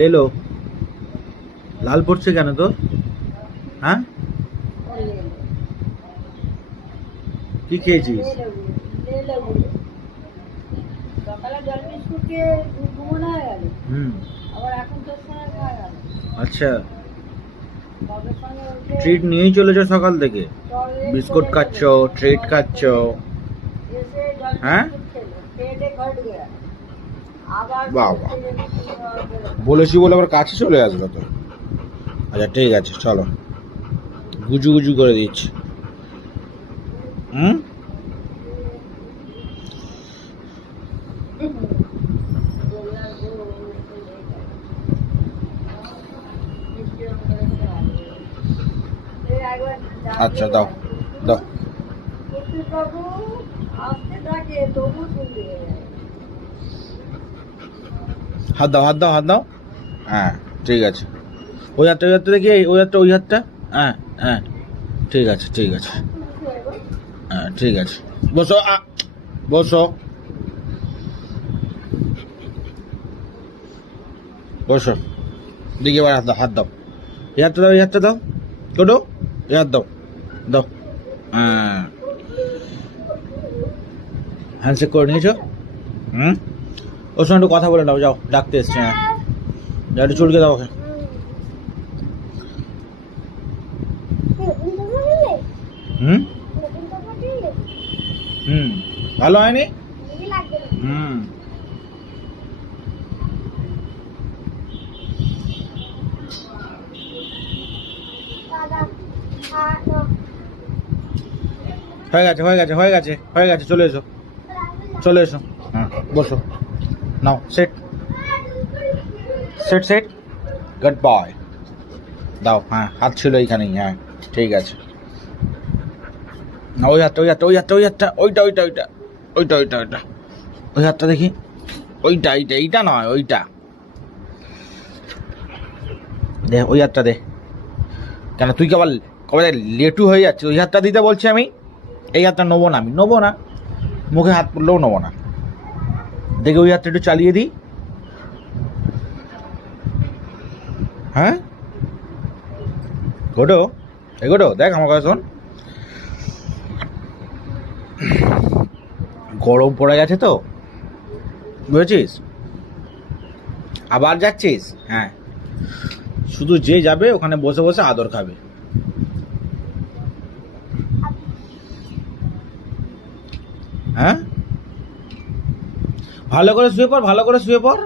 ले लो। লাল পড়ছে কেন তোর? হ্যাঁ, কি খেয়েছিস? সকালে জল বিস্কুট খেয়ে ঘুমোনো হয়ে গেল, আবার এখন তোর সঙ্গে খাওয়া গেল। আচ্ছা, বাবার সঙ্গে উঠে ট্রিট নিয়েই চলেছো সকাল থেকে? টয়লেট বিস্কুট করে খাচ্ছ, চলে গেছে। ট্রিট খাচ্ছ? এসে জল হ্যাঁ? বিস্কুট খেলো, খেয়ে দিয়ে ঘর ঢুকে গেল। আবার বাবা। খেতে যেতে বেরোলো। বলেছি বলে আবার কাছে চলে আসলো তো। আচ্ছা ঠিক আছে, চলো, গুজু গুজু করে দিচ্ছি। হুম, আচ্ছা দাও দাও। বাবু আসতে থাকে তবু শুনতে হাত দাও, হাত দাও, হাত দাও। হ্যাঁ ঠিক আছে। ওই হাতটা, ওই হাতটা দেখি, ওই হাতটা, ওই হাতটা। হ্যাঁ হ্যাঁ, ঠিক আছে ঠিক আছে। হ্যাঁ ঠিক আছে, বসো। বসো বসো। দেখি এবার হাত দাও, হাত দাও। এই হাতটা দাও, এই হাতটা দাও। ছোটো, এই হাত দাও, দাও। হ্যাঁ, হ্যান্ডশেক করে নিয়েছো? হুম, ওর সঙ্গে একটু কথা বলে নাও, যাও, ডাকতে এসছে। হ্যাঁ, যাও, একটু চুলকে দাও ওকে। হুম হুম, ভালো হয়নি? হুম, হয়ে গেছে, হয়ে গেছে, হয়ে গেছে, হয়ে গেছে, চলে এসো, চলে এসো। হ্যাঁ, বসো, নাও, set set set, good boy. দাও, হ্যাঁ, হাত ছিল এইখানেই। হ্যাঁ ঠিক আছে। না, ওই হাতটা, ওই হাতটা, ওই হাতটা, ওই হাতটা, ওইটা ওইটা ওইটা ওইটা ওইটা ওইটা, ওই হাতটা দেখি। ওইটা, এইটা, এইটা নয়, ওইটা দে, ওই হাতটা দে। কেন তুই কেবল কবে লেটু হয়ে যাচ্ছে? ওই হাতটা দিতে বলছি আমি। এই হাতটা নেবো না, আমি নেবো না, মুখে হাত পড়লেও নেবো না। দেখে ওই হাতটা একটু চালিয়ে দিই। হ্যাঁ গোটো, এ গোটো, দেখ আমার কথা শোন। গরম পড়ে গেছে তো, বুঝেছিস? আবার যাচ্ছিস? হ্যাঁ, শুধু যে যাবে ওখানে বসে বসে আদর খাবে। হ্যাঁ, ভালো করে শুয়ে পড়, ভালো করে শুয়ে পড়।